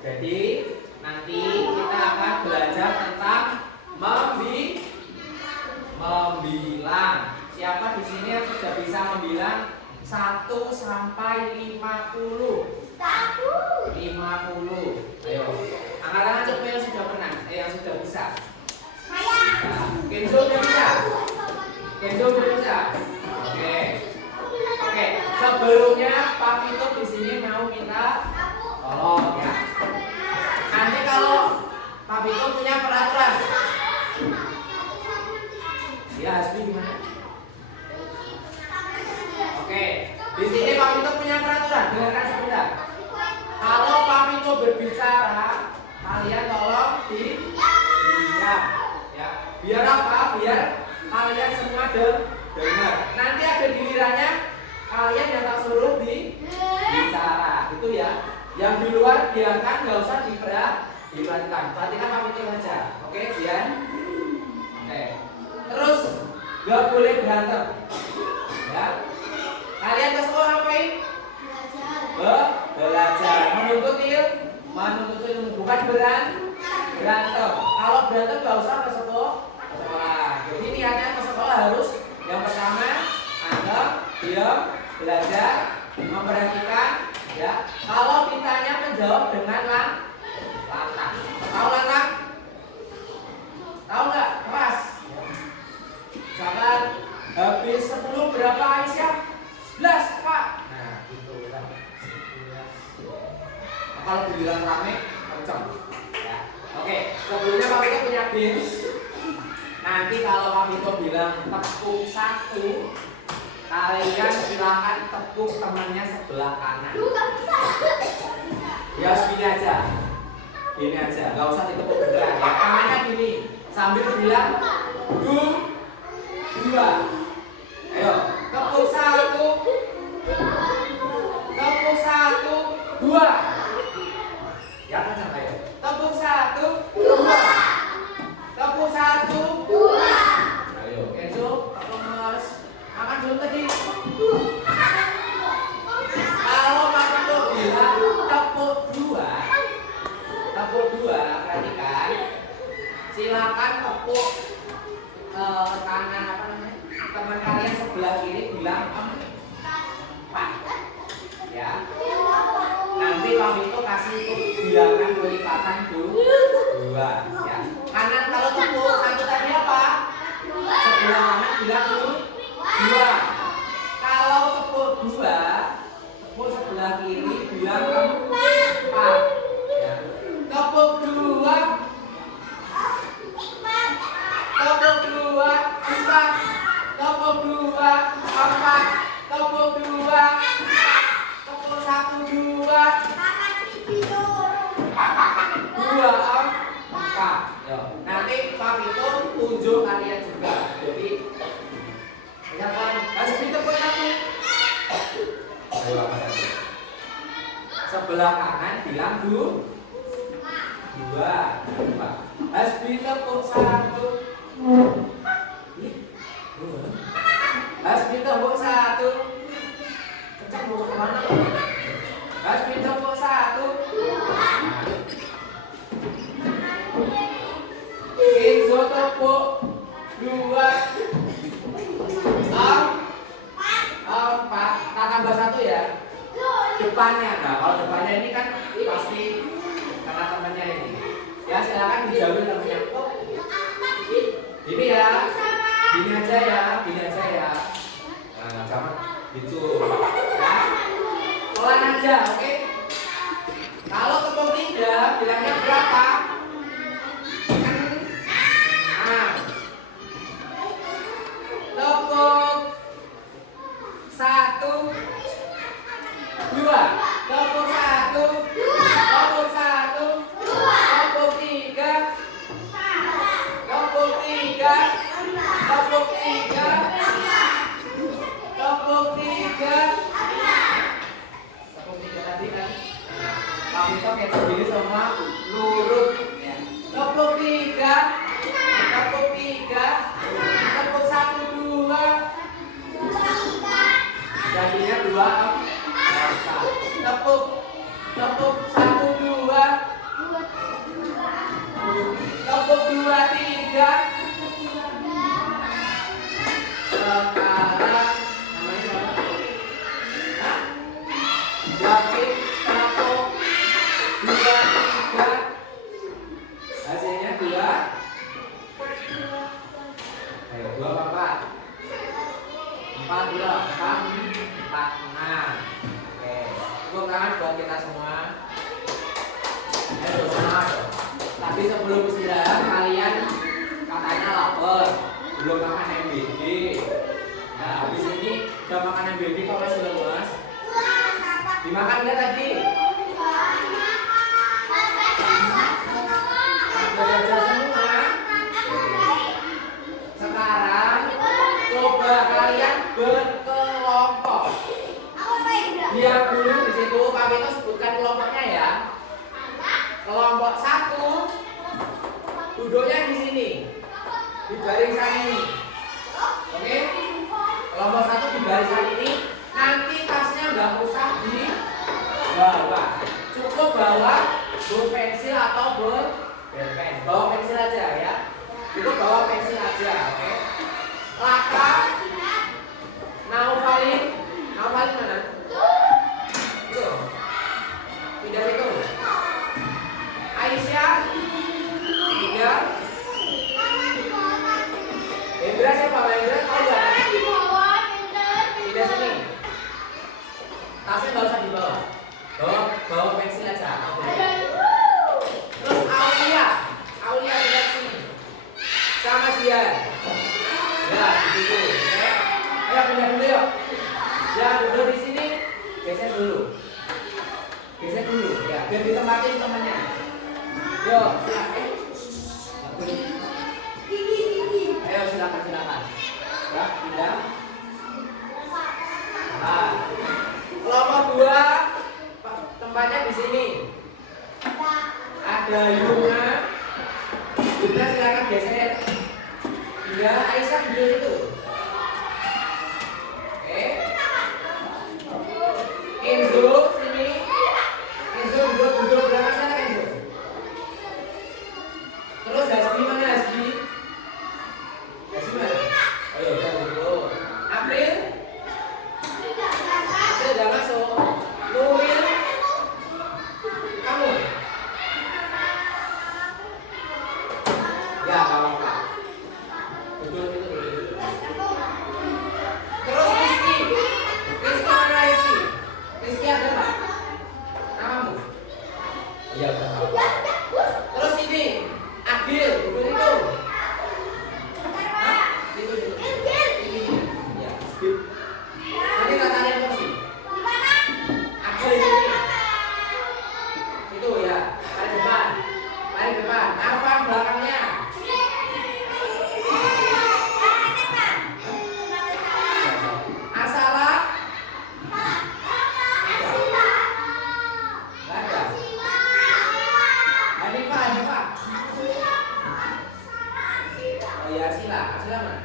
Jadi nanti kita akan belajar tentang membilang. Siapa di sini yang sudah bisa membilang 1 sampai 50? 50. Ayo, angkat tangan coba yang sudah pernah, yang sudah bisa. Kenzo udah bisa? Kenzo udah bisa? Oke. Oke, sebelumnya Pak Vito di sini mau minta tolong ya. Nanti kalau Pak Vito punya peraturan. Ya, Hasbi gimana? Oke, di sini Pak Vito punya peraturan. Dengarkan sebentar. Kalau Pak Vito berbicara, kalian tolong diam. Ya, biar apa? Biar kalian semua dengar. Nanti ada gilirannya kalian yang tak suruh bicara, gitu ya. Yang di luar biarkan, nggak usah diperhatikan. Perhatikan Pak Vito saja. Oke, Dian. Oke. Terus nggak boleh berantem. Ya. Kalian ke sekolah ngapain? Belajar. Menuntut ilmu, bukan berantem. Kalau berantem nggak usah ke sekolah. Jadi niatnya ke sekolah harus yang pertama Anda diam, belajar, memperhatikan, ya. Kalau ditanya menjawab dengan lantang. Tahu lantang? Tahu nggak? Keras. Misalkan habis 10 berapa Aisyah? 11 Pak. Nah gitu kan. Nah, kalau dibilang rame, kenceng. Ya. Oke, sebelumnya Pak Vito punya games. Nanti kalau Pak Vito bilang tepuk 1, kalian silakan tepuk temannya sebelah kanan. Ya segini aja. Gini aja, nggak usah ditepuk beneran ya. Tangannya gini, sambil bilang 2. Ayo, tepuk 1. Tepuk 1, 2. Ya kencang ayo. Tepuk 1, 2. Tepuk 1, 2. Ayo, Kenzo, tepuk mas. Makan dulu tadi. Kalau Pak Vito bilang tepuk 2, perhatikan. Silakan tepuk kanan apa namanya? Teman kalian sebelah kiri bilang 4. Ya. Nanti Pak Vito kasih bilangan kelipatan 2. Ya. Kanan kalau tepuk 1 tadi apa? Sebelah kanan bilang 2. Kalau tepuk 2, tepuk sebelah kiri bilang 4. Ya. Tepuk 2. Tepuk 2, 4. Tepuk 2, 4. Tepuk 2. Tepuk 1, 2. 2, 4. Yo, nanti Pak Vito tunjuk kalian juga. Jadi misalkan harus ditepuk 1. Ayo angkat 1. Sebelah kanan bilang 2. Harus ditepuk 1. Harus ditepuk 1. Kencang mau kemana? Harus ditepuk 1. Kenzo tepuk 2. 4. Tak tambah 1 ya. Depannya, nah kalau depannya ini kan pasti karena temannya ini. Ya silakan dijauhi temannya. Ini ya, gini aja ya. Nah, jangan gitu. Ya, pelan aja, oke? Kalau tepuk 3, bilangnya berapa? Nah, tepuk 1, 2. Tepuk 1, 2. Tepuk 1, 2. Tepuk 3. Tepuk 3. Tepuk 3. Tepuk 3. Tepuk 3 tadi kan. Pak Vito kayak begini semua lurus ya. Tepuk 3. Tepuk 3. Tepuk 1, 2. Jadinya 2. Tepuk 1, 2. Ayo semangat. Tapi sebelum istirahat kalian katanya lapar, belum makan MBG. Nah, habis ini udah makan MBG kok masih lemas? Dimakan nggak tadi? Udah semua. Sekarang coba kalian berkelompok. Lihat dulu di situ, Pak Vito sebutkan kelompoknya ya. Kelompok 1 duduknya di sini, di barisan ini. Oke? Kelompok 1 di barisan ini. Nanti tasnya nggak usah dibawa, cukup bawa pensil atau bolpen. Bawa pensil aja ya. Cukup bawa pensil aja, oke? Laka, Naufalin mana? Itu, tidak itu. Aisyah, tiga. Indra siapa? Indra tahu nggak? Tidak sini. Tasnya nggak usah dibawa. Bawa pensil aja. Terus Aulia tidak sini. Sama dia. Ya, di situ. Oke. Ayo pindah dulu yuk. Ya, duduk di sini. Geser dulu. Ya, biar ditempatin temannya. Yuk, silakan. Ayo silakan. Ya, pindah. Nah, kelompok 2 tempatnya di sini. Ada Yuna. Yuna silakan geser. Pindah. Aisyah duduk situ. Oke. Enzo sini. Enzo duduk belakang sana Enzo. Terus Hasbi mana Hasbi? Hasbi mana? Ayo udah duduk. April udah masuk. Nuril, kamu? Ya nggak apa-apa. Duduk itu dulu. Terus Rizky mana Rizky? Rizky ada nggak? Namamu? Iya udah. Terus ini Agil, duduk itu. Hah? Itu. Ini. Ya. Nanti tak ada kursi. Agil ini. Itu ya. Paling depan. Arfan belakangnya. Asala. Nggak ada. Hanifah. Oh ya, Arsila mana?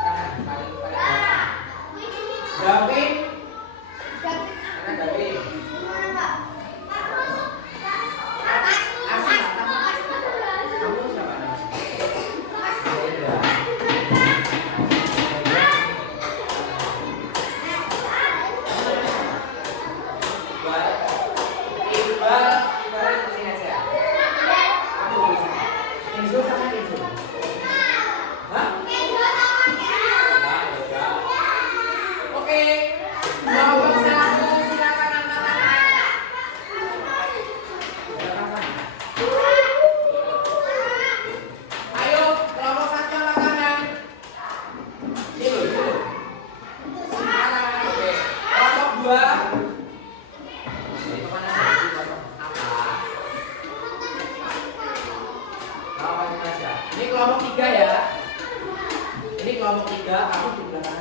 Sana, paling belakang. David. Mana David? Arsila, kamu siapa? Indra. Iqbal di sini aja. Kamu di sini. Enzo sama Enzo. Hah? Oke. Kelompok 1 silakan angkat tangan. Ayo, kelompok 1 angkat tangan. Dulu. Oke. Kelompok 2. Itu mana? Apa? Kelompok aja. Ini kelompok 3 ya. Ini kelompok 3, kamu di belakang.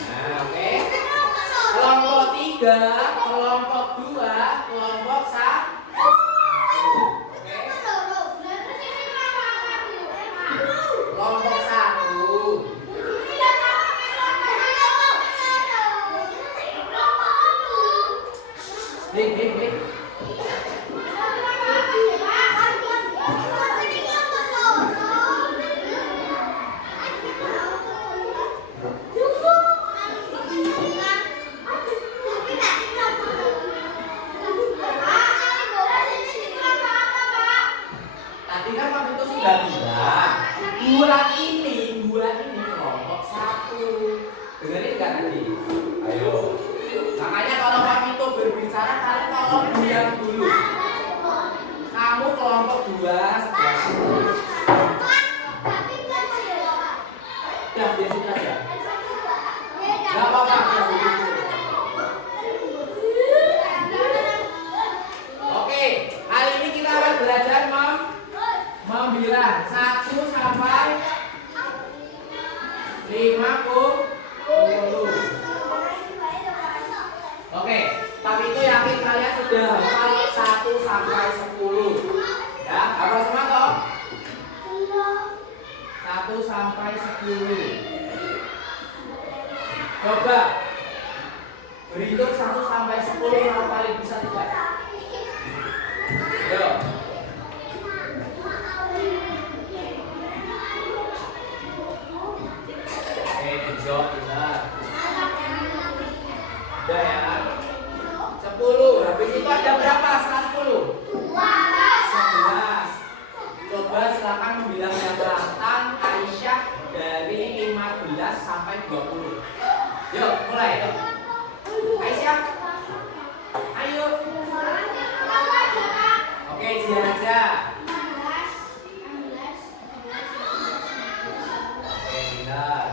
Nah, oke. Kelompok 3, kelompok 2, kelompok 1. Oke. Kelompok 1. Dik. Tadi kan waktu itu sudah bilang, dua ini kelompok 1. Dengerin nggak tadi? Ayo. Makanya kalau Pak Vito berbicara, kalian tolong diam dulu. 2, 11. Ya, biar itu aja. Gak apa-apa, biar begitu. Oke, kali ini kita akan belajar membilang 1 sampai 50. Oke, tapi itu yakin kalian sudah hafal 1 sampai 10. Ya, hafal semua toh? 1 sampai 10. Coba berhitung 1 sampai 10 hafalin bisa tidak? Yo. Good job, benar. Udah ya. 10. Habis itu ada berapa setelah 10? 11. Coba silakan membilang yang lantang Aisyah dari 15 sampai 20. Yuk, mulai. Yuk. Aisyah. Ayo. Oke, siap aja. Oke, benar.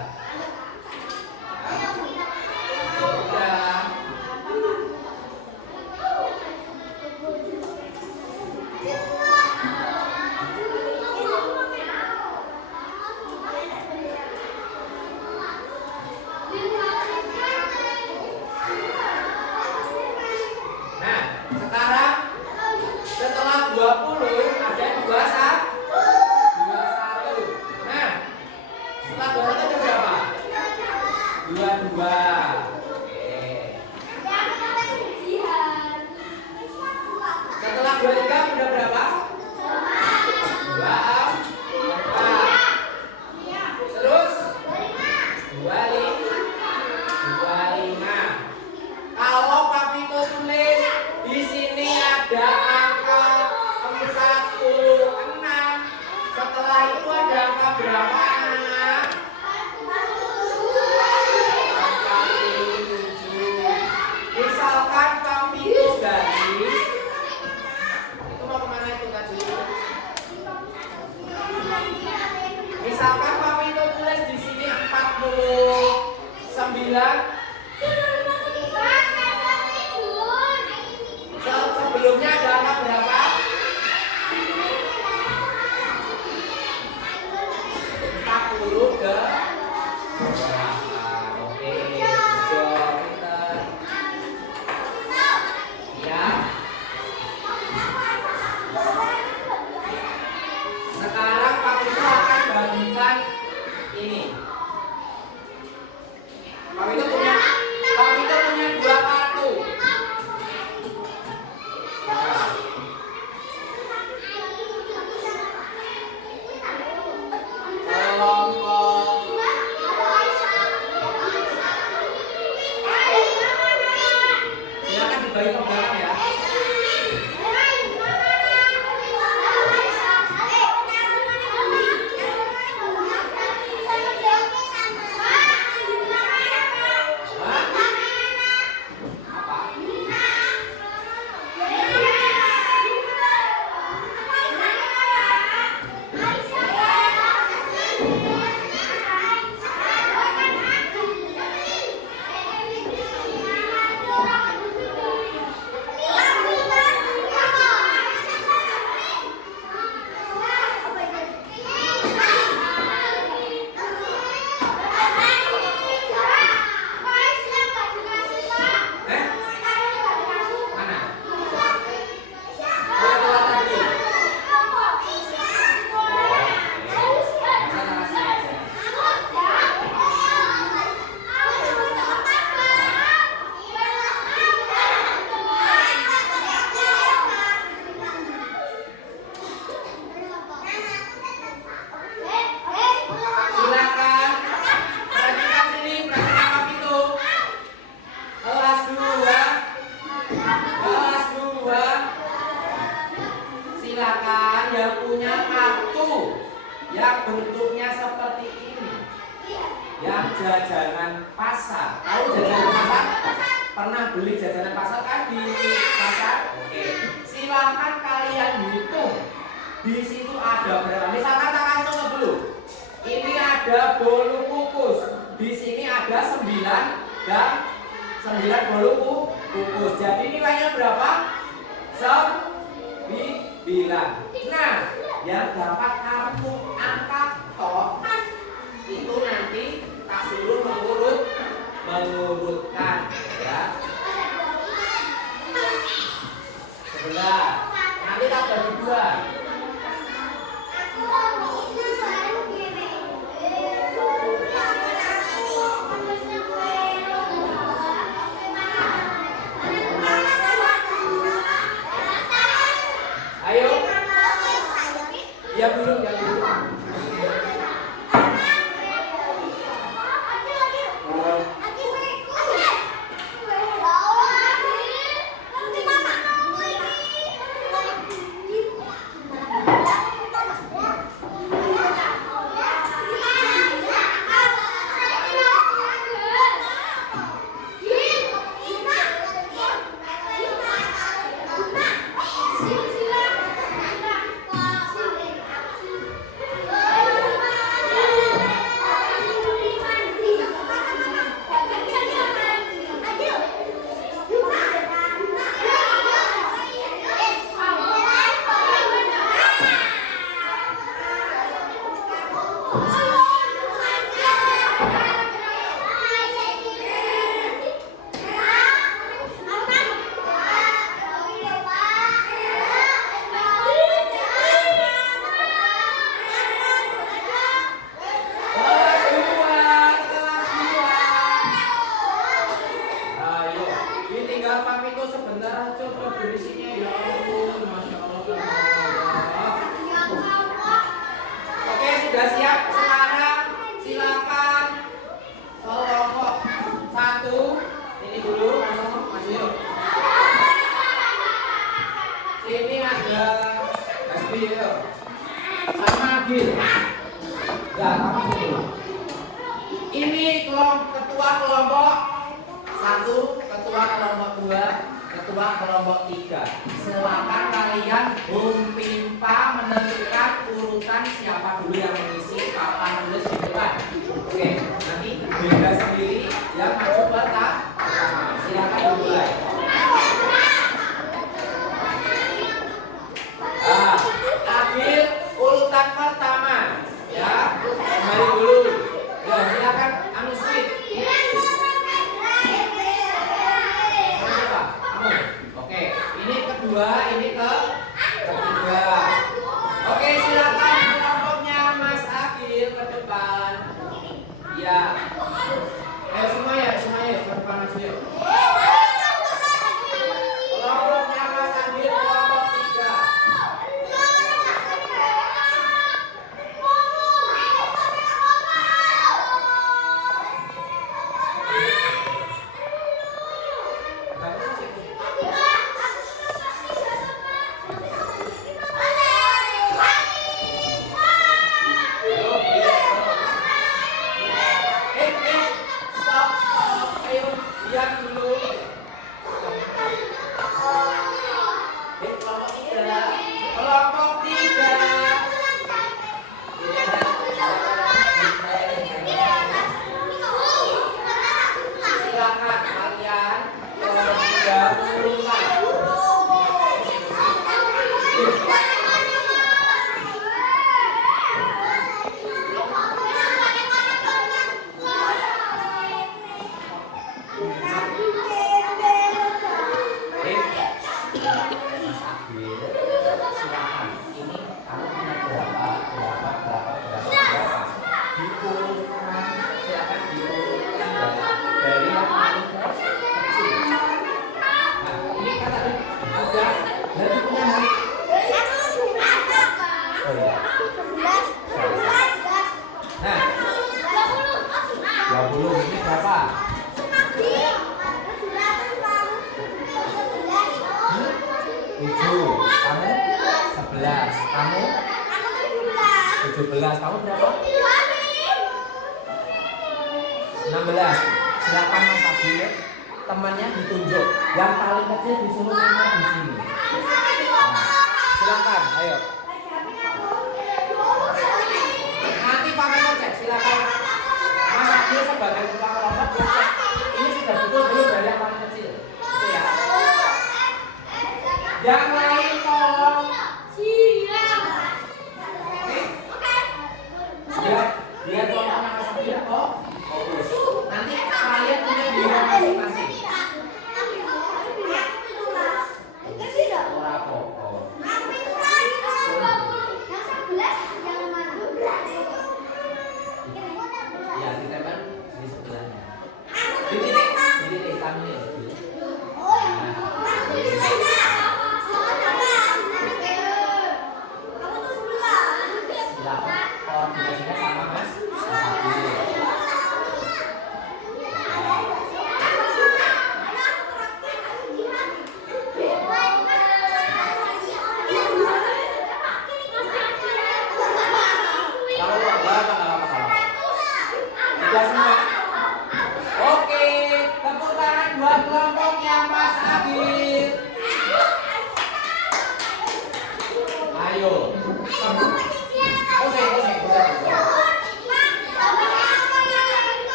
Sebelumnya ada angka berapa? 40 ke belakang. Oke, jawab pintar. Ya. Sekarang Pak Vito akan bandingkan ini. Pak Vito punya 2 kartu. Silakan dibagi ke belakang ya. bentuknya seperti ini. Yang jajanan pasar. Tahu jajanan pasar? Pernah beli jajanan pasar kan di pasar? Oke. Silakan kalian hitung di situ ada berapa? Misalkan tak kasih contoh dulu. Ini ada bolu kukus. Di sini ada 9 dan 9 bolu kukus. Jadi nilainya berapa? 9. Nah, yang dapat kartu angka toh itu nanti tak suruh mengurutkan ya. Sebelah. Nanti tak bagi 2. Ayo. Diam dulu, diam dulu. Sudah siap? Sekarang silakan kelompok 1 ini dulu langsung masuk. Sini ada Hasbi sama Gil. Ya, kamu dulu. Ini ketua kelompok 1, ketua kelompok 2, ketua kelompok 3. Silakan kalian Pimpa menentukan urutan siapa dulu yang mengisi, kapan nulis di depan. Oke, nanti beda sendiri yang maju pertama. Silakan dimulai. Ambil urutan pertama, ya. Kembali dulu. Ya, silakan anu sweet. Oke, ini kedua, ini ketiga. Oke, silakan kelompoknya Mas Akil ke depan. Ya. Ayo semua ya ke depan maju yuk. Kelompoknya Mas Akil kelompok 3. Kamu 17. Kamu berapa? 16. Silakan Mas Agil. Temannya ditunjuk. Yang paling kecil disuruh nama di sini. Silakan, ayo.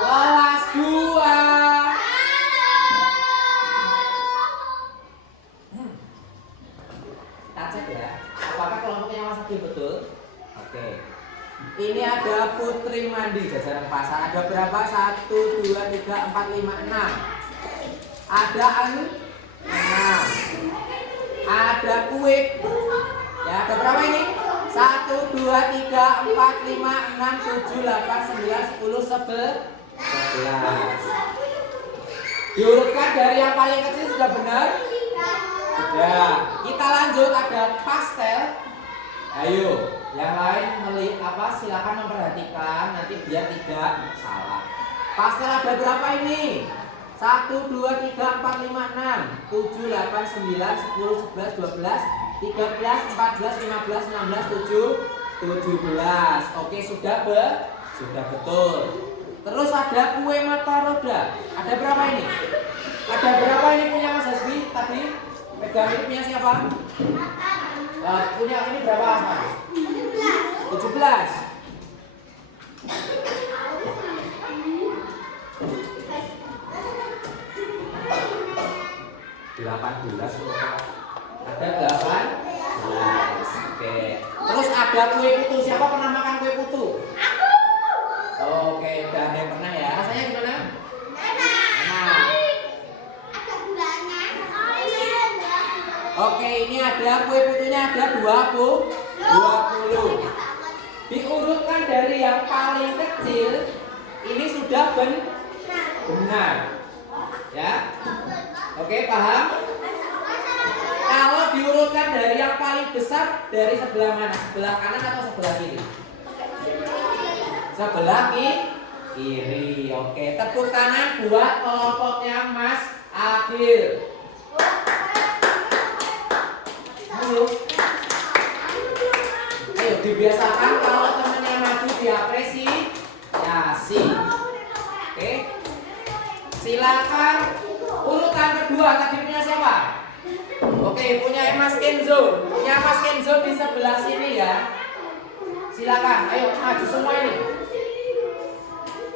Kelas 2. Kita cek ya. Apakah kelompoknya Mas Adi betul? Oke. Ini ada Putri Mandi jajaran pasar. Ada berapa? 1, 2, 3, 4, 5, 6. Ada 6. Ada kue. Ya, ada berapa ini? 1, 2, 3, 4, 5, 6, 7, 8, 9, 10, 11. Diurutkan dari yang paling kecil sudah benar? Sudah. Kita lanjut, ada pastel. Ayo, yang lain silakan memperhatikan nanti biar tidak salah. Pastel ada berapa ini? 1, 2, 3, 4, 5, 6, 7, 8, 9, 10, 11, 12, 13, 14, 15, 16, 17. Oke, sudah betul. Terus ada kue mata roda. Ada berapa ini? Ada berapa ini punya Mas Hasbi tadi? Pegang ini punya siapa? Punya ini berapa Mas? 17. 18. Ada 18. Oke. Terus ada kue putu. Siapa pernah makan kue putu? Oke, udah ada yang pernah ya. Rasanya gimana? Enak. Oke, ini ada kue putunya ada 20. Diurutkan dari yang paling kecil. Ini sudah benar. Ya. Oke, paham? Kalau diurutkan dari yang paling besar dari sebelah mana? Sebelah kanan atau sebelah kiri? Sebelah kiri. Oke, tepuk tangan buat kelompoknya Mas Adil. Ayo dibiasakan kalau temannya maju diapresiasi. Oke. Silakan urutan kedua tadi punya siapa? Oke, punya Mas Kenzo. Punya Mas Kenzo di sebelah sini ya. Silakan, ayo maju semua ini.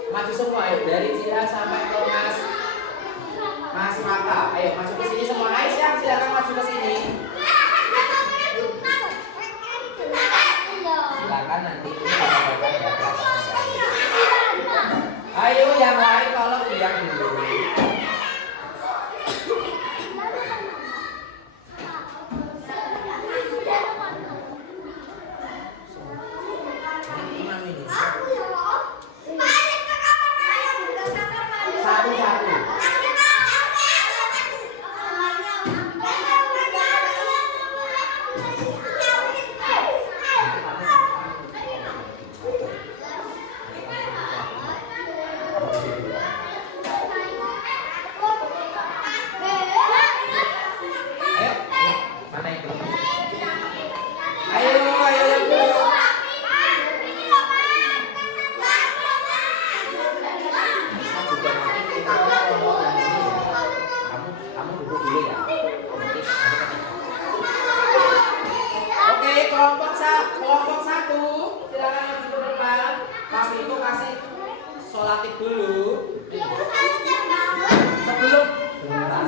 Maju semua, ayo dari Cira sampai ke Mas Raka. Ayo maju ke sini semua. Aisyah, silakan maju ke sini. Silakan nanti ini ayo yang lain tolong diam dulu. Satu-satu. Kelompok 1, silakan maju ke depan. Kami itu kasih sholatik dulu. Sebelum sebentar.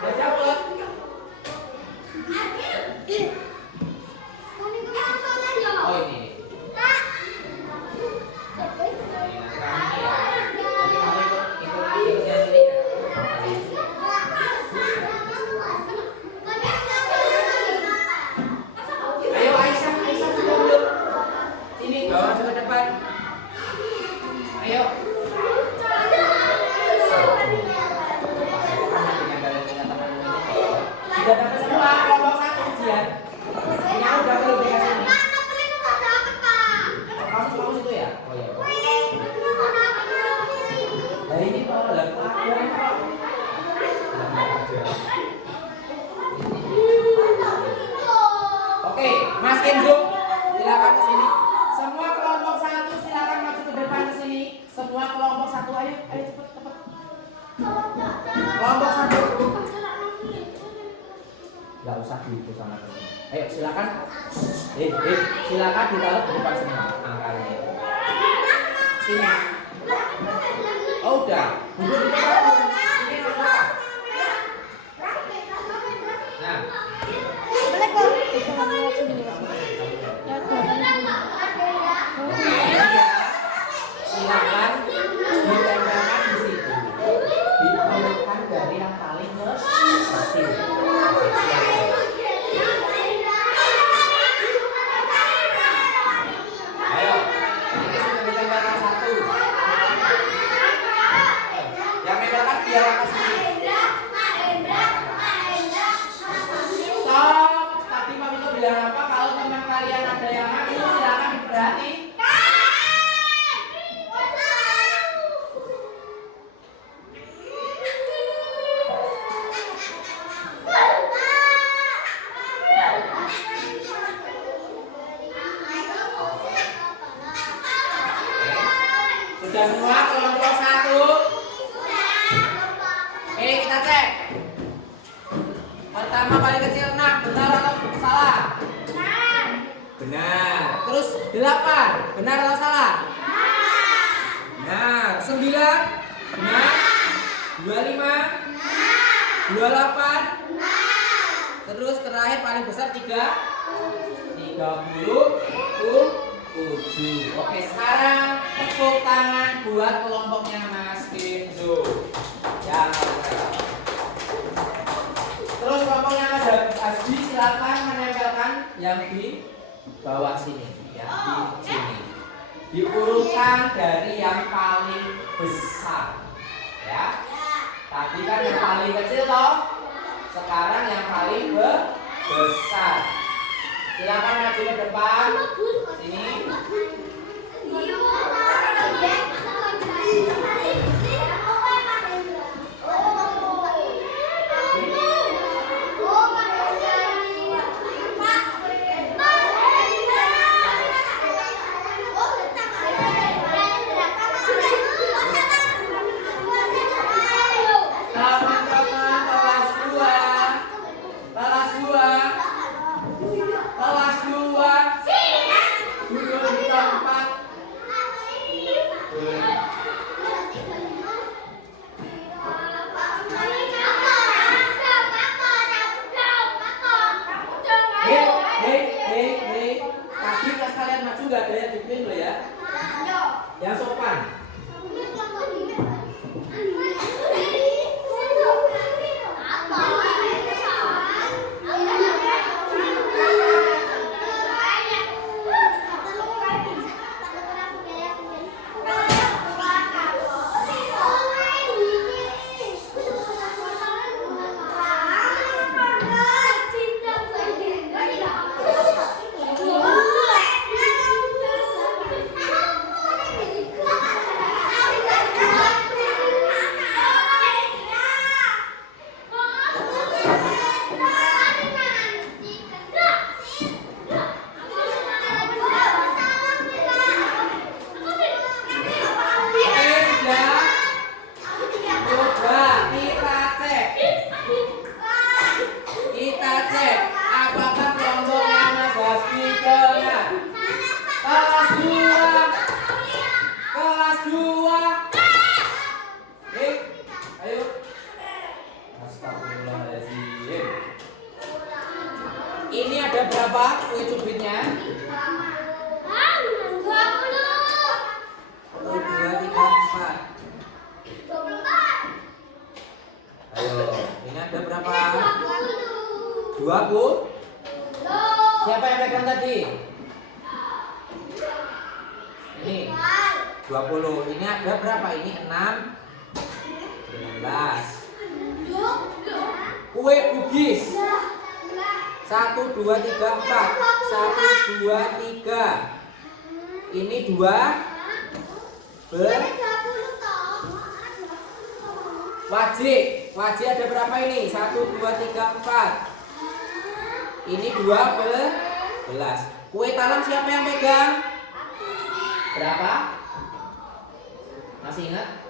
Udah jawab. Oh ini. Sudah dapat semua kelompok 1 ujian. Ini udah belum dikasih ini. Kamu itu ya? Oh iya. Nah ini kalau lagu ada. Oke, Mas Kenzo, silakan ke sini. Semua kelompok 1 silakan maju ke depan ke sini. Semua kelompok 1 ayo cepat. Kelompok 1. Nggak usah gitu sama teman. Ayo silakan. Silakan ditaruh di depan semua angkanya itu. Sini. Oh udah. Duduk di depan. Ini apa? Nah. Oke ya. Silakan ditempelkan di situ. Diurutkan dari yang paling kecil. Ayo, ini sudah ditempelkan satu. Yang nempelkan biar ke sini. Stop. Tadi Pak Vito bilang apa? Kalau teman kalian ada yang mati, silakan diperhati. Sudah semua kelompok satu. Oke, kita cek. Pertama paling kecil 6, benar atau salah? Benar. Terus 8, benar atau salah? Benar. 9, benar. 25, 28. Terus terakhir paling besar 37. Oke, sekarang tepuk tangan buat kelompoknya Mas Kenzo. Ya. Terus kelompoknya Mas Hasbi silakan menempelkan yang di bawah sini, ya, di sini. Diurutkan dari yang paling besar. Ya. Tadi kan yang paling kecil toh. Sekarang yang paling besar. Silakan maju ke depan. Sini. Nggak ada yang dikirim loh ya. Yang sopan. Ini ada berapa kue cubitnya? 20. 1, 2, 3, 4. Ayo, ini ada berapa? 20. Siapa yang pegang tadi? Ini 20. Ini ada berapa? Ini 6. 11. Kue bugis. 1, 2, 3, 4. 1, 2, 3. Ini 2. Wajib. Wajib ada berapa ini? 1, 2, 3, 4. Ini 12. Kue talam siapa yang pegang? Berapa? Masih ingat?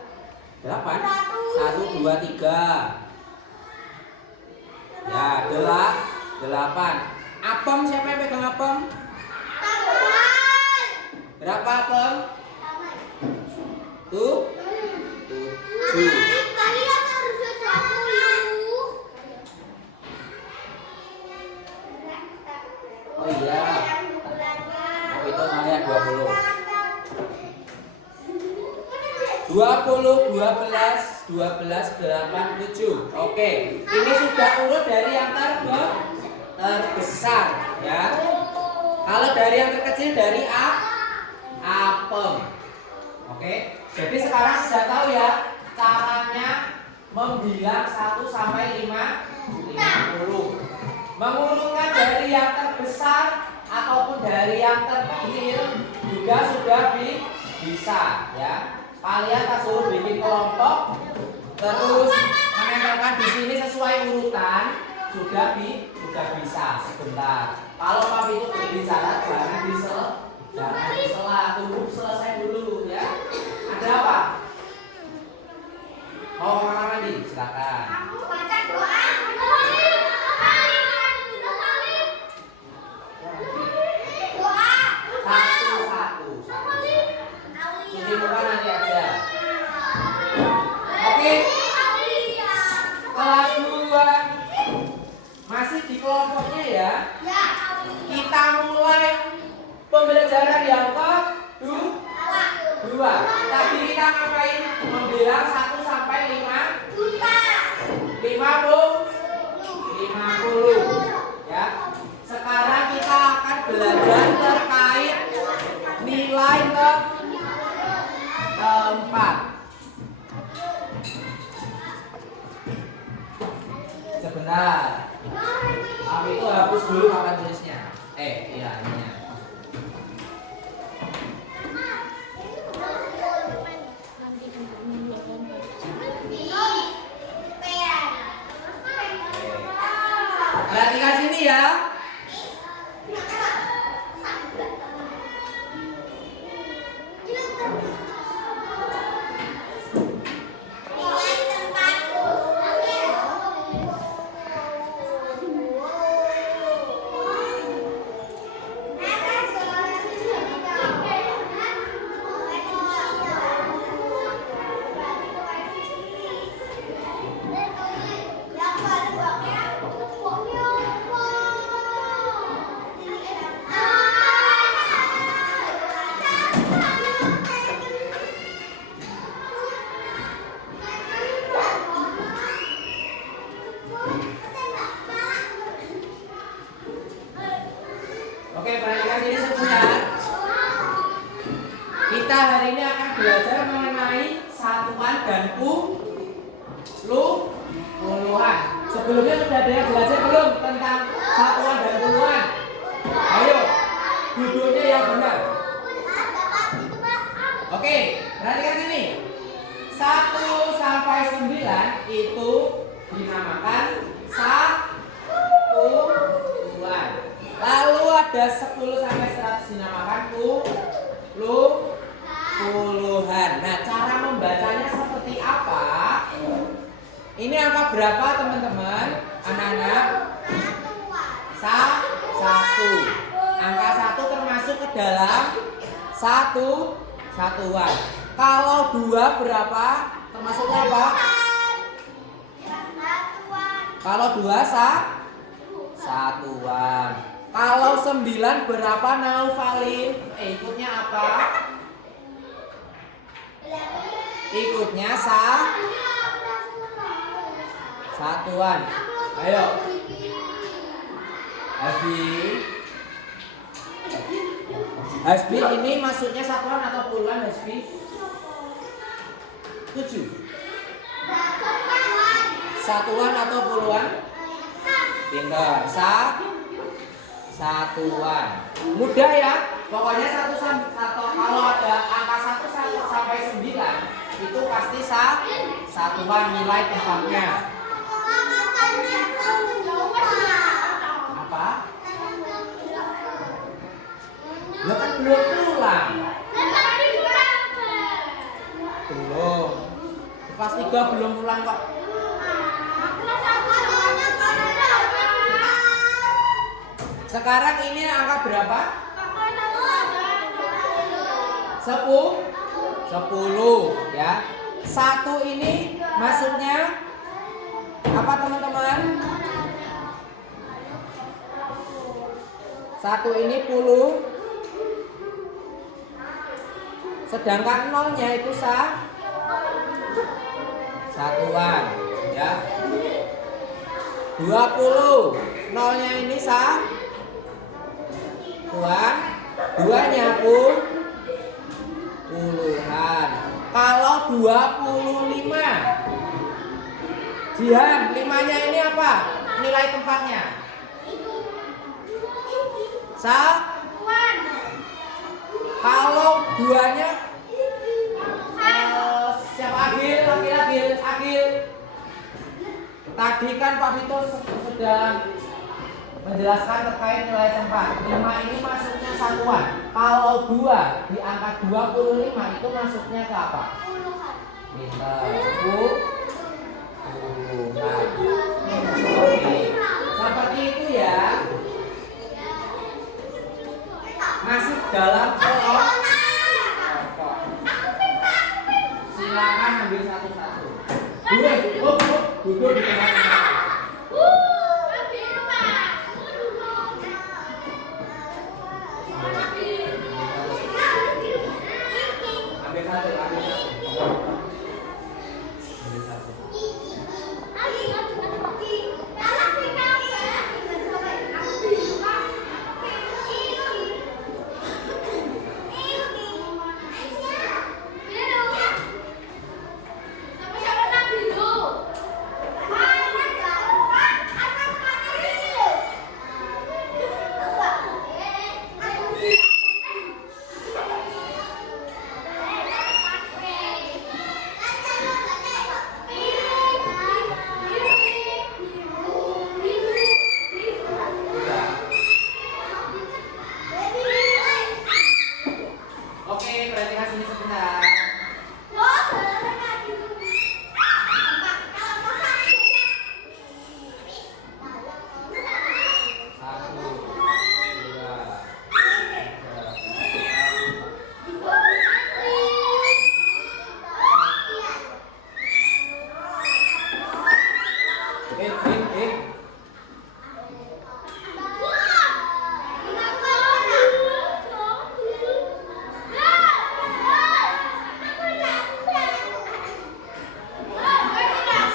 8. 1, 2, 3. Ya, adalah 8. Apem, siapa yang pegang apem? Berapa apem? Tuh 7. Oh iya. Oh itu saya 20. 20, 12, 8, 7. Oke, ini sudah urut dari yang terbesar ya. Kalau dari yang terkecil dari apem. Oke, jadi sekarang sudah tahu ya caranya membilang 1 sampai 50. Mengurutkan dari yang terbesar ataupun dari yang terkecil juga sudah bisa ya. Kalian tak suruh bikin kelompok, terus menempelkan di sini sesuai urutan, sudah bisa. Sebentar. Kalau Pak itu berbicara jangan disela, tunggu selesai dulu ya. Ada apa? Mau kemana lagi? Silakan. Satu. Cuci muka nanti aja. Oke. Kelas 2 masih di kelompoknya ya. Kita mulai pembelajaran yang kedua. Tadi kita ngapain? Membilang 1 sampai 50 ya. Sekarang kita akan belajar terkait nilai keempat. Sebentar. Kami itu hapus dulu papan tulisnya. Iya ininya. Perhatikan sini ya. Oke, perhatikan ini sebentar. Kita hari ini akan belajar mengenai satuan dan puluhan. Sebelumnya sudah ada yang belajar belum tentang satuan dan puluhan? Ayo, duduknya yang benar. Oke, perhatikan sini. 1 sampai 9 itu dinamakan satuan. Lalu ada 10 sampai 100 dinamakan puluhan. Nah, cara membacanya seperti apa? Ini angka berapa teman-teman? Anak-anak? 1. Angka 1 termasuk ke dalam satuan. Kalau 2 berapa? Termasuknya apa? Kalau 2 satuan. Kalau 9 berapa Naufalin? Ikutnya apa? Ikutnya satuan. Ayo. Hasbi ini maksudnya satuan atau puluhan Hasbi? 7. Satuan atau puluhan? Pintar. Satuan. Mudah ya. Pokoknya kalau ada angka 1 sampai 9 itu pasti satuan nilai tempatnya. Apa? Lo kan belum pulang. Belum. Kelas 3 belum pulang kok. Sekarang ini angka berapa? 10 ya. 1 ini masuknya apa teman-teman? 1 ini 10. Sedangkan nolnya itu satuan ya. 20 nolnya ini satuan, 2-nya puluhan. Kalau 25 Jihan, 5-nya ini apa? Nilai tempatnya satuan. Kalau 2-nya siapa? Agil. Tadi kan Pak Vito sedang menjelaskan terkait nilai tempat. 5 ini masuknya satuan. Kalau 2 di angka 25 itu masuknya ke apa? Puluhan. Oke. Seperti itu ya. Masuk dalam kelompok. Silakan ambil satu-satu. Duduk di tengah-tengah.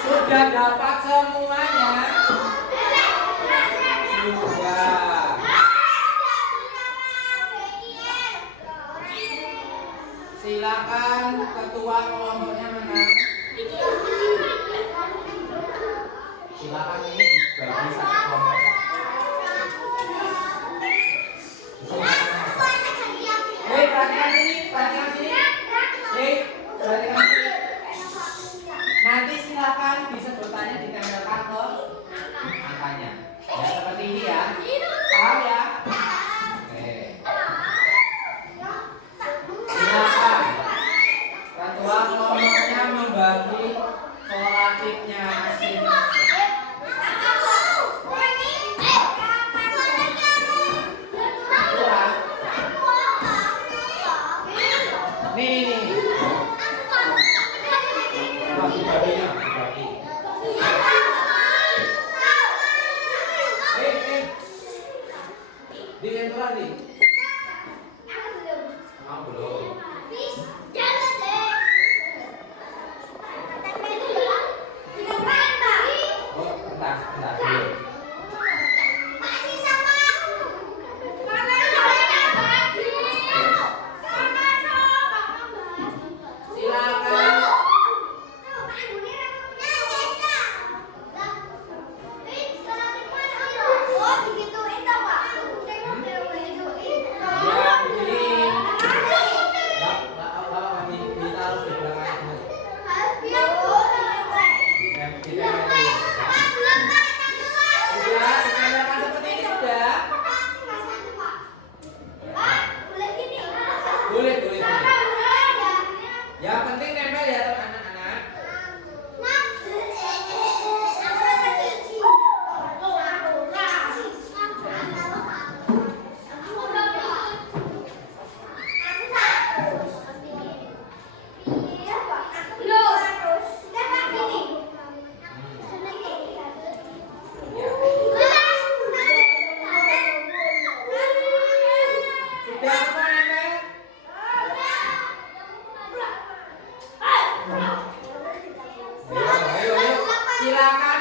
Sudah dapat semuanya? Sudah. Silakan ketua kelompoknya mana? Silakan ini dibagi satu kelompok. Perhatikan sini. Perhatikan sini. Nanti silakan disebutkannya ditempelkan ke angkanya. Ya seperti ini ya. Paham ya? Oke. Silakan ketua kelompoknya membagi kolatifnya masing-masing.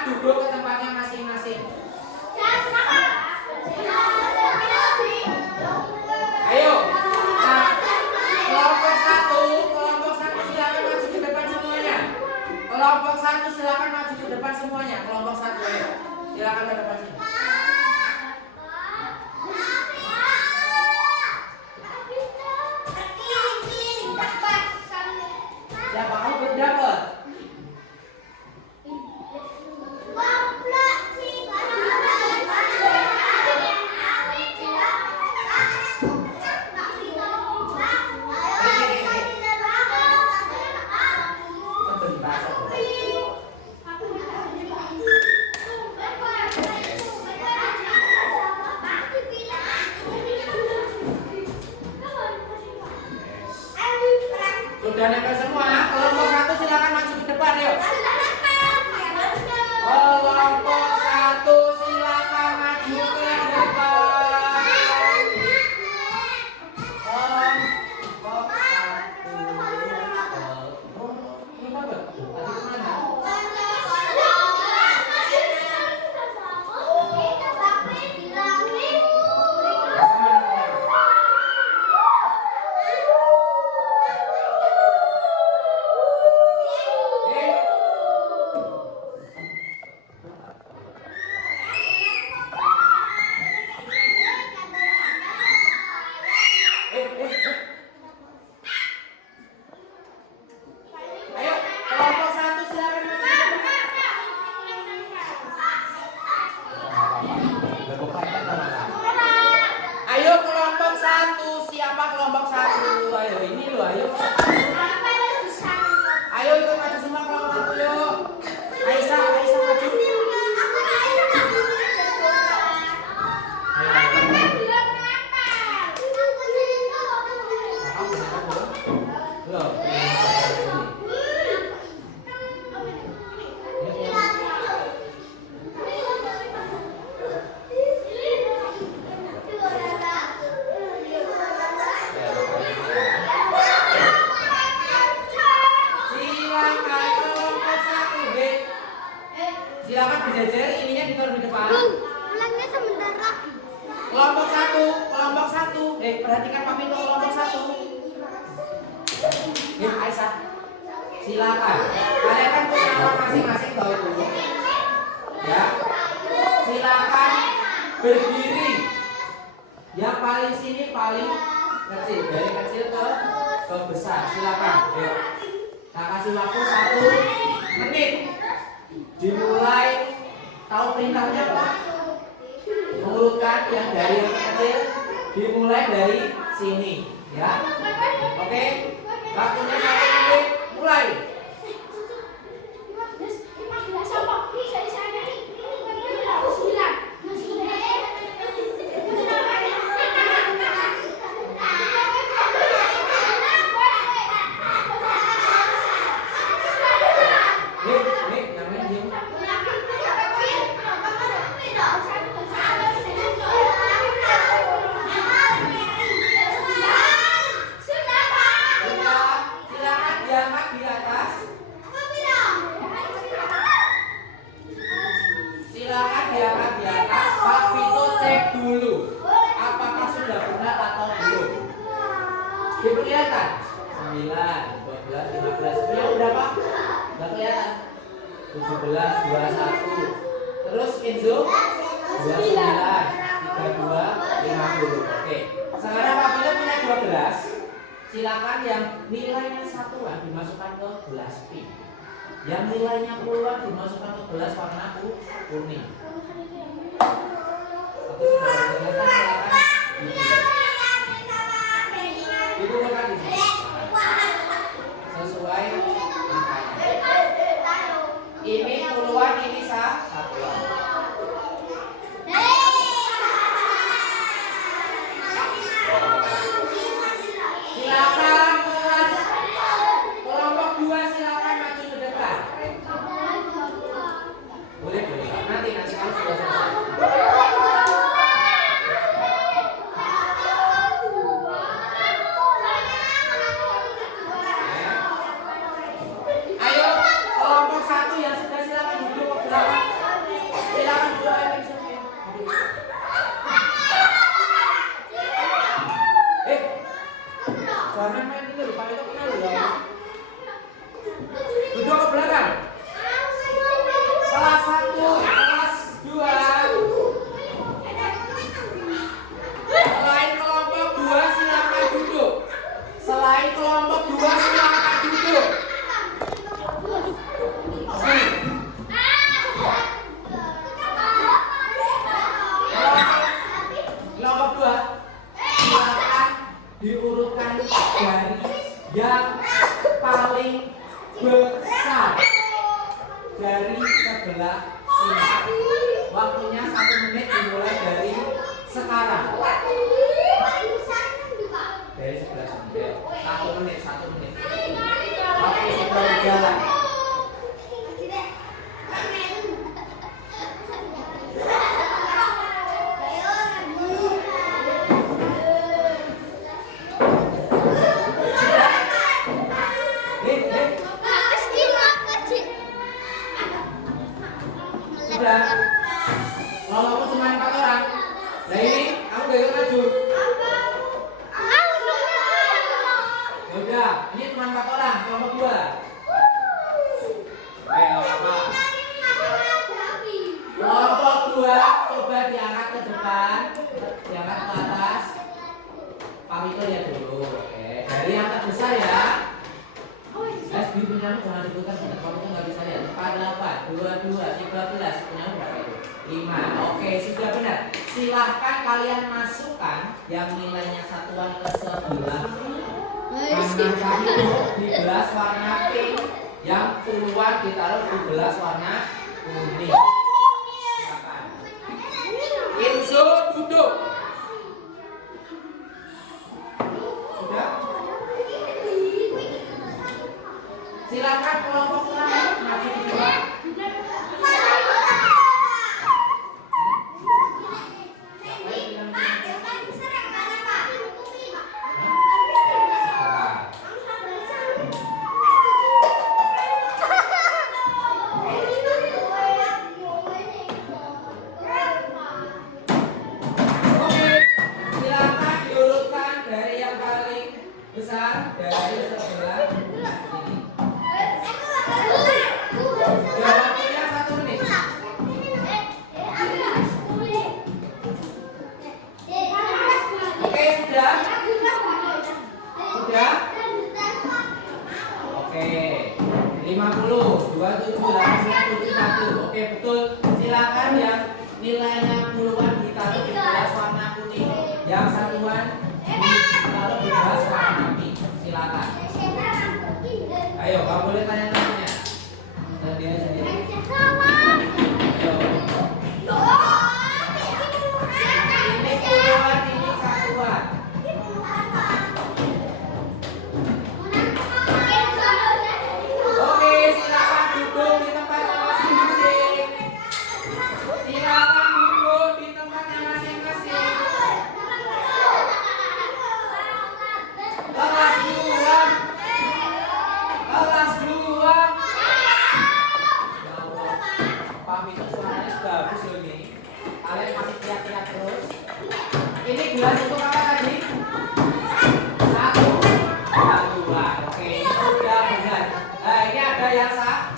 duduk ke tempatnya masing-masing. Ayo. Nah, kelompok satu silakan maju ke depan semuanya. Kelompok satu silakan maju ke depan semuanya. Kelompok satu ayo. Silakan ke depan sini. Siapa kamu berdapat? Sudah nempel semua. Kelompok satu silakan maju ke depan yuk. Kelompok satu silakan maju ke depan. Kelompok Ayo kelompok satu, siapa kelompok satu? Ayo ini loh, ayo. Ayo ikut maju semua kelompok satu yuk. Aisyah maju. Silakan berjajar, ininya ditaruh di depan. Pulangnya sebentar lagi. Kelompok satu. Perhatikan Pak Vito, kelompok satu. Ya, Aisyah. Silakan. Kalian kan punya nama masing-masing tahu itu. Ya. Silakan berdiri. Yang paling sini paling kecil, dari kecil ke besar. Silakan. Ayo. Kita kasih waktu 1 menit. Dimulai, tahu perintahnya apa? Mengurutkan yang dari yang kecil, dimulai dari sini, ya. Oke, waktunya 1 menit, mulai. Diperlihatkan 9, 12, 15. Punya berapa? Enggak kelihatan. 17, 21. Terus Kenzo 29, 32, 50. Oke. Sekarang Pak Philip punya 12. Silakan yang nilainya 1-an dimasukkan ke gelas pink. Yang nilainya puluhan dimasukkan ke gelas warna kuning. Oke, sudah silakan. Itu bukan di sini. Sesuai angkanya. Ini puluhan, ini satuan. Silakan kelas kelompok 2 silakan maju ke depan. Boleh. Nanti kalau sudah selesai. Singkat. Waktunya 1 menit dimulai dari sekarang. Dari 11 menit. 1 menit, 1 menit. Oke, sudah berjalan. Sudah. Kelompokku cuma 4 orang. Nah ini, aku gak ikut maju. Ya udah, ini cuma 4 orang, kelompok 2. Ayo, apa? Kelompok 2 coba diangkat ke depan, diangkat ke atas. Pak Miko lihat dulu. Oke, dari yang terbesar ya. SB punyamu jangan diputar, kamu itu nggak bisa lihat. 48, 22, 13, punyamu berapa itu? 5. Oke, sudah benar. Silahkan kalian masukkan yang nilainya satuan ke sebelah kanan kami di gelas warna pink, yang puluhan ditaruh di gelas warna kuning. Silakan. Insu duduk. Sudah? Silakan kelompok lain maju di depan. Besar dari sebelah ini. Waktunya 1 menit. Oke, sudah? Sudah? Oke. 50, 27, 81, 1. Oke, betul. Silakan yang nilainya puluhan ditaruh di gelas warna kuning. Yang satuan ditaruh di gelas warna pink. Silakan. Ayo, kamu boleh tanya-tanya. Sendiri-sendiri. Ayo. Ini puluhan, ini satuan. Oke, silakan duduk di tempatnya masing-masing. Silakan duduk di tempatnya masing-masing. Kelas 2. Kelas 2. Pak Vito suaranya sudah habis loh ini. Kalian masih teriak-teriak terus. Ini gelas untuk apa tadi? 1, 2. Oke, ini sudah benar. Nah, ini ada yang salah.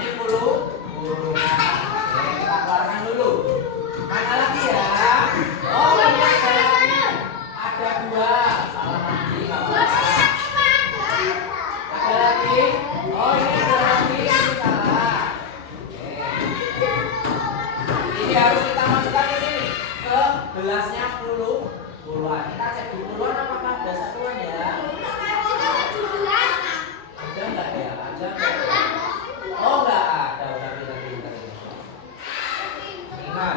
Ini puluhan. Oke, kita keluarkan dulu. Mana lagi ya? Oh, ini ada lagi. Ada 2. Salah lagi. Ada lagi. Oh, ini ada lagi. Ini salah. Oke. Ini harus kita masukkan ke sini. Ke gelasnya puluhan. Kita cek di puluhan apakah ada satuan ya? Ada enggak ya? Ada enggak? Oh, enggak ada. Udah pintar-pintar ini. Ingat.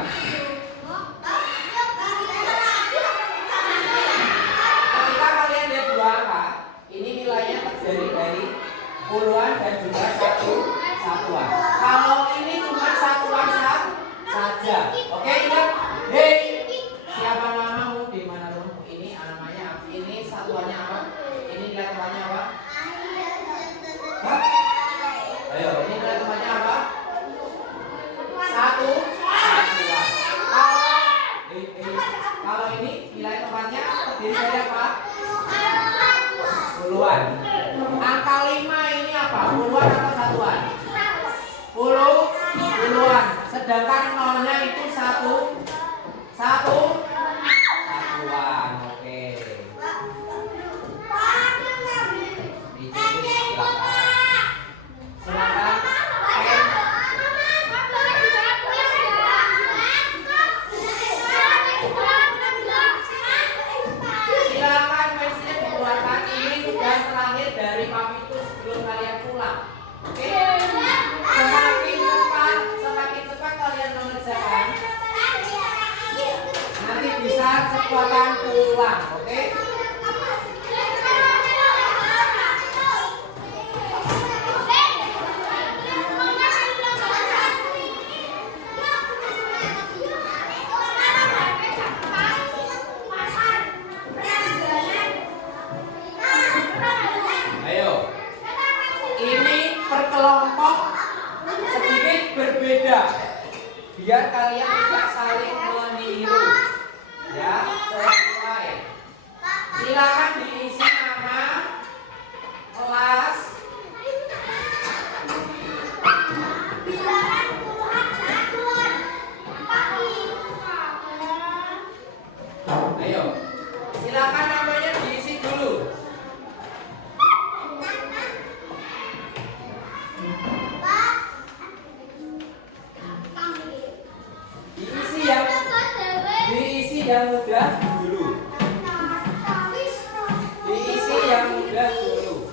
Ketika kalian lihat 2 angka, ini nilainya terdiri dari puluhan dan juga satuan. Kalau ini cuma satuan saja. Oke, ingat. Hei, siapa namamu di mana rumahmu? Ini namanya, ini satuannya apa? Ini nilai tempatnya apa? Hah? Ayo, ini nilai tempatnya apa? 1 satuan. Kalau ini nilai tempatnya terdiri dari apa? Puluhan. Angka 5 ini apa? Puluhan atau satuan? Puluhan. Sedangkan nolnya itu satuan. Oke. Silakan. Silakan pensilnya dikeluarkan. Ini tugas terakhir dari Pak Vito sebelum kalian pulang. Oke. Semakin cepat silahkan pulang, oke? Ayo, ini perkelompok sedikit berbeda, biar kalian tidak saling meniru. Ya, sesuai. Silakan diisi nama, kelas, ayo, silakan namanya diisi dulu. Diisi yang mudah dulu. Diisi yang mudah dulu.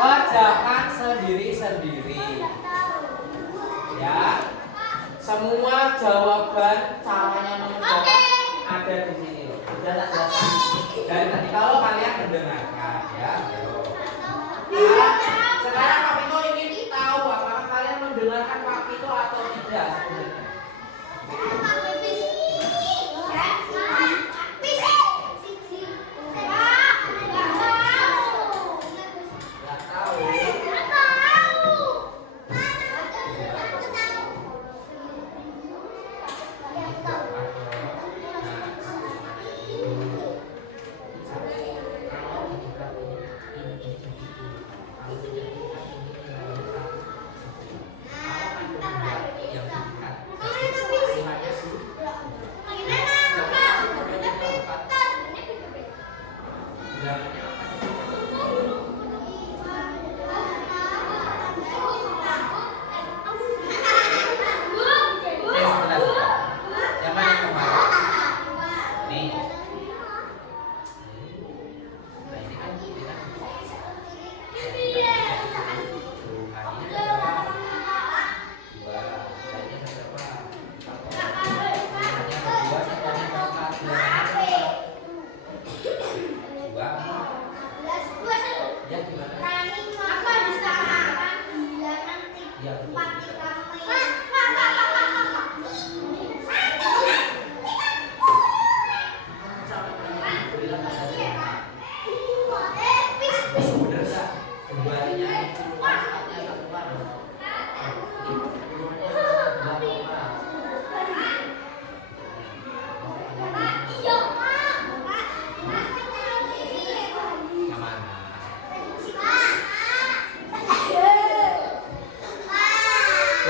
Kerjakan sendiri-sendiri. Ya. Semua jawaban caranya mengerjakan ada di sini loh. Sudah tak jelaskan dari tadi kalau kalian mendengarkan ya. Nah, sekarang Pak Vito ingin tahu apakah kalian mendengarkan Pak Vito atau tidak sebenarnya.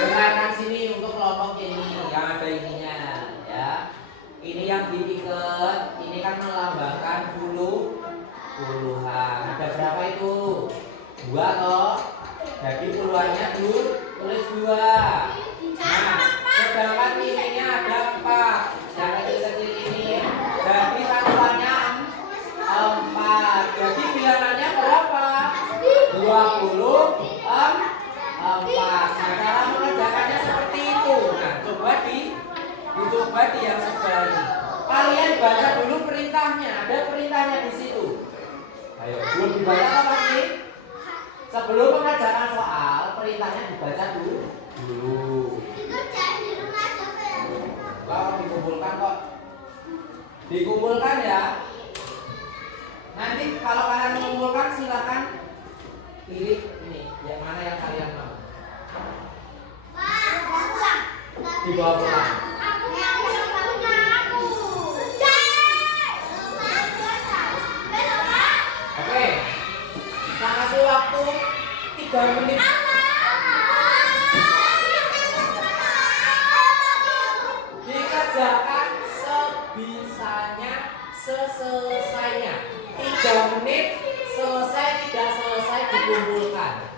Dengarkan sini untuk kelompok ini yang ada ininya ya. Ini yang diikat, ini kan melambangkan puluhan. Ada berapa itu? 2 toh. Jadi puluhannya tulis 2. Nah, sedangkan ininya ada 4. Yang kecil-kecil ini. Jadi satuannya 4. Jadi bilangannya berapa? 24. Nah, cara mengerjakannya seperti itu. Nah, dicoba di yang sebelah ini. Kalian baca dulu perintahnya. Ada perintahnya di situ. Ayo, belum dibaca apa sih? Sebelum mengerjakan soal, perintahnya dibaca dulu. Kalau dikumpulkan kok. Dikumpulkan ya. Nanti kalau kalian mengumpulkan silakan pilih ini, yang mana yang kalian mau. Dibawa pulang. Oke. Kita kasih waktu 3 menit. Dikerjakan sebisanya, seselesainya. 3 menit selesai tidak selesai dikumpulkan.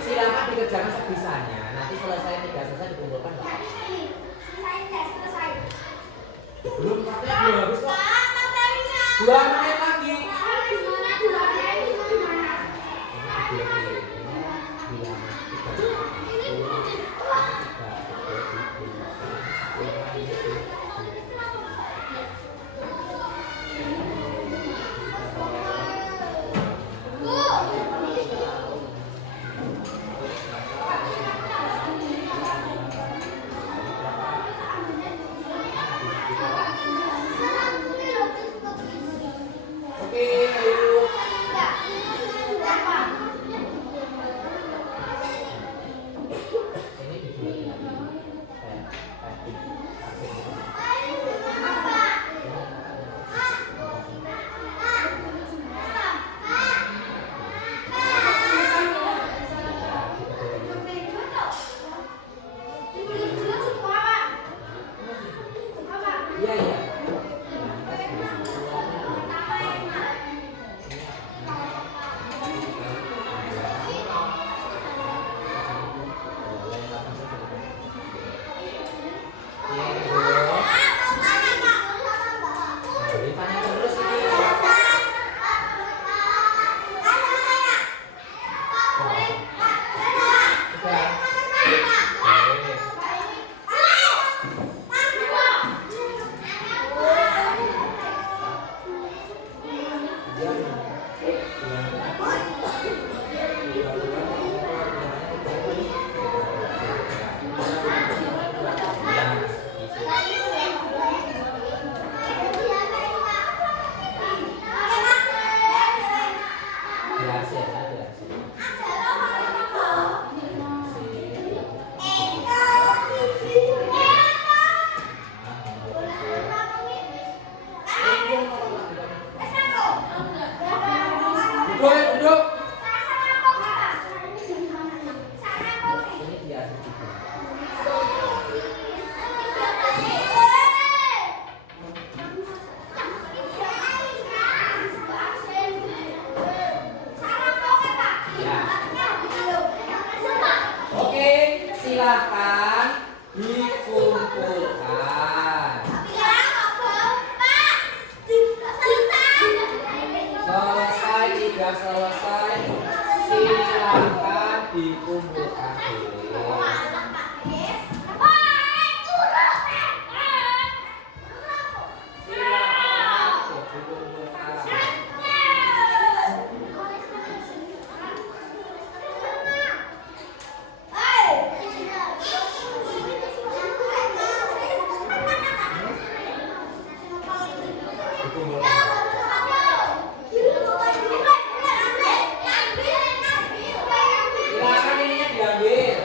Silakan dikerjakan sebisanya. Nanti selesai tidak selesai dikumpulkan. Belum waktunya belum habis kok. 2 menit lagi. Oke, ayo. Ini iya iya. Silakan dikumpulkan. Selesai tidak selesai, silakan dikumpulkan. Silakan ininya diambil.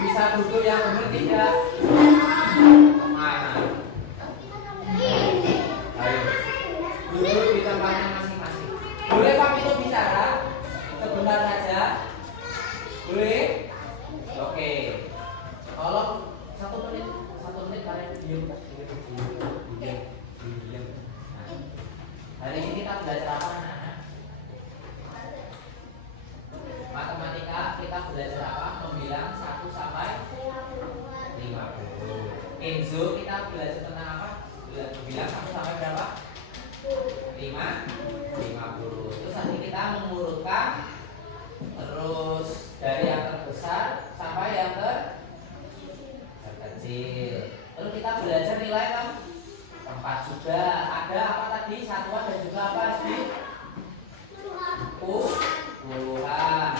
Bisa duduk yang benar tidak? Mana? Ayo. Duduk di tempatnya masing-masing. Boleh Pak itu bicara? Sebentar saja. Boleh? Oke. Tolong 1 menit kalian diam. Diam. Hari ini kita belajar apa anak-anak? Matematika kita belajar apa? Membilang 1 sampai 50. Enzo kita belajar tentang apa? Membilang 1 sampai berapa? 50. Terus nanti kita mengurutkan terus dari yang terbesar sampai yang terkecil. Terus kita belajar nilai tempat juga. Ada apa tadi? Satuan dan juga apa sih? Puluhan.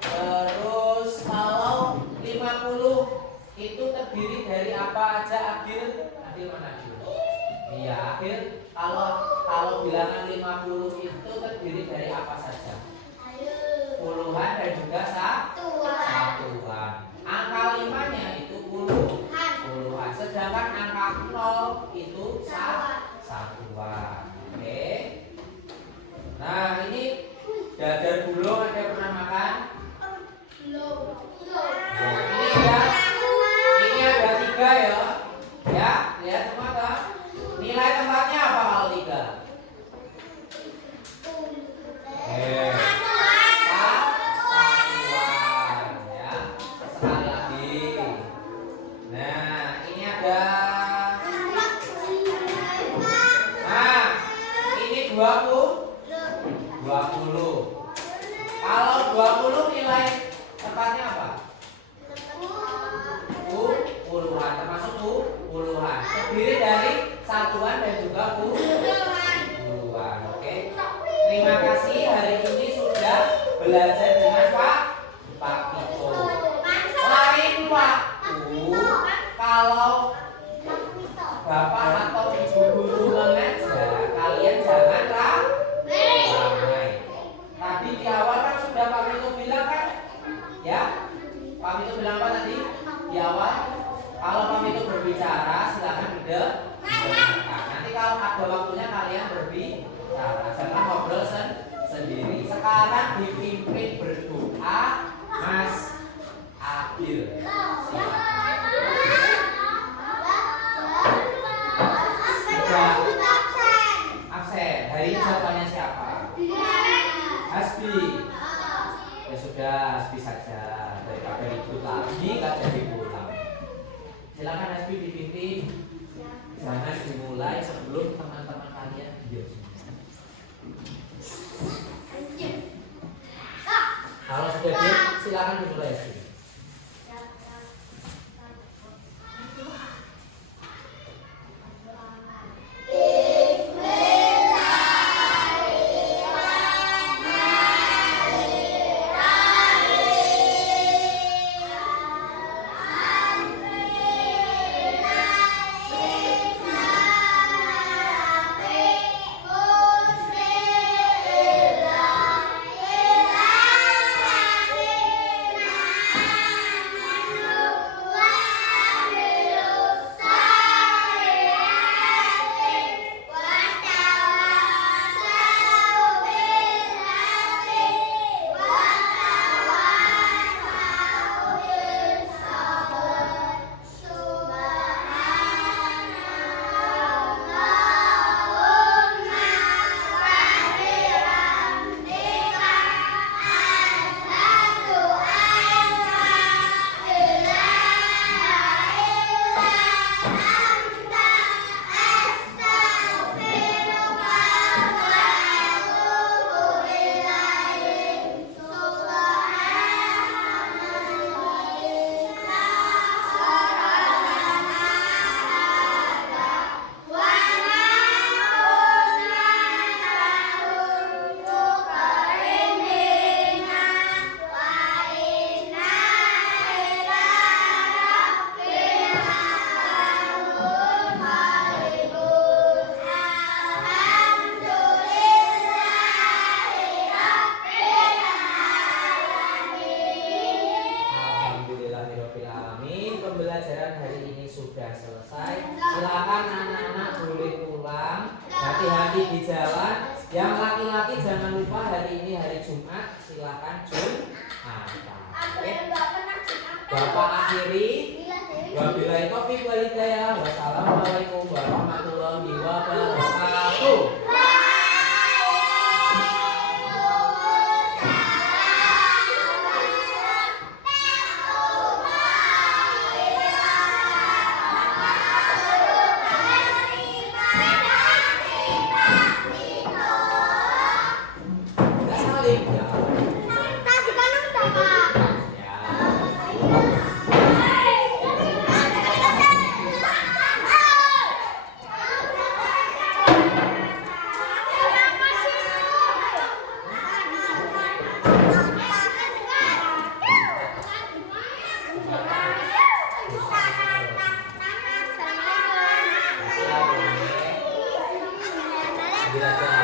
Terus kalau 50 itu terdiri dari apa aja, Adil? Adil mana Adil? Iya, Adil. Kalau bilangan 50 itu terdiri dari apa saja? Puluhan dan juga satuan. Angka 5-nya itu puluhan. Sedangkan angka 0 itu satuan. Oke. Nah, ini dadar gulung ada pernah makan? Ini ada 3 ya. Ya, lihat semua toh. Nilai tempatnya apa kalau 3? Satuan ya. Sekali lagi. Nah, ini ada. Nah, ini 20. Kalau 20 nilai tempatnya apa? Puluhan, termasuk puluhan. Terdiri dari satuan dan juga puluhan. Oke. Terima kasih hari ini sudah belajar dengan Pak Vito. Lain waktu kalau Bapak atau Ibu guru mengajar, kalian jangan ramai. Tadi di awal kan sudah Pak Vito bilang kan? Ya? Pak Vito bilang apa tadi? Di awal, kalau Pak Vito berbicara silakan didengarkan. Nanti kalau ada waktunya kalian berbicara, jangan ngobrol sendiri. Sekarang dipimpin berdoa Mas Adil. Absen. Hari ini jawabannya siapa? Hasbi. Ya sudah, Hasbi saja. Daripada ribut lagi nggak jadi pulang. Silakan Hasbi dipimpin. Jangan dimulai sebelum teman-teman kalian diam. Kalau sudah diam, silakan dimulai Hasbi. Alamin. Pembelajaran hari ini sudah selesai. Silakan anak-anak boleh pulang. Hati-hati di jalan. Yang laki-laki jangan lupa hari ini hari Jumat. Silakan Jumatan. Oke. Bapak akhiri. Wabillahi taufiq wal hidayah. Wassalamualaikum warahmatullahi wabarakatuh. Assalamualaikum.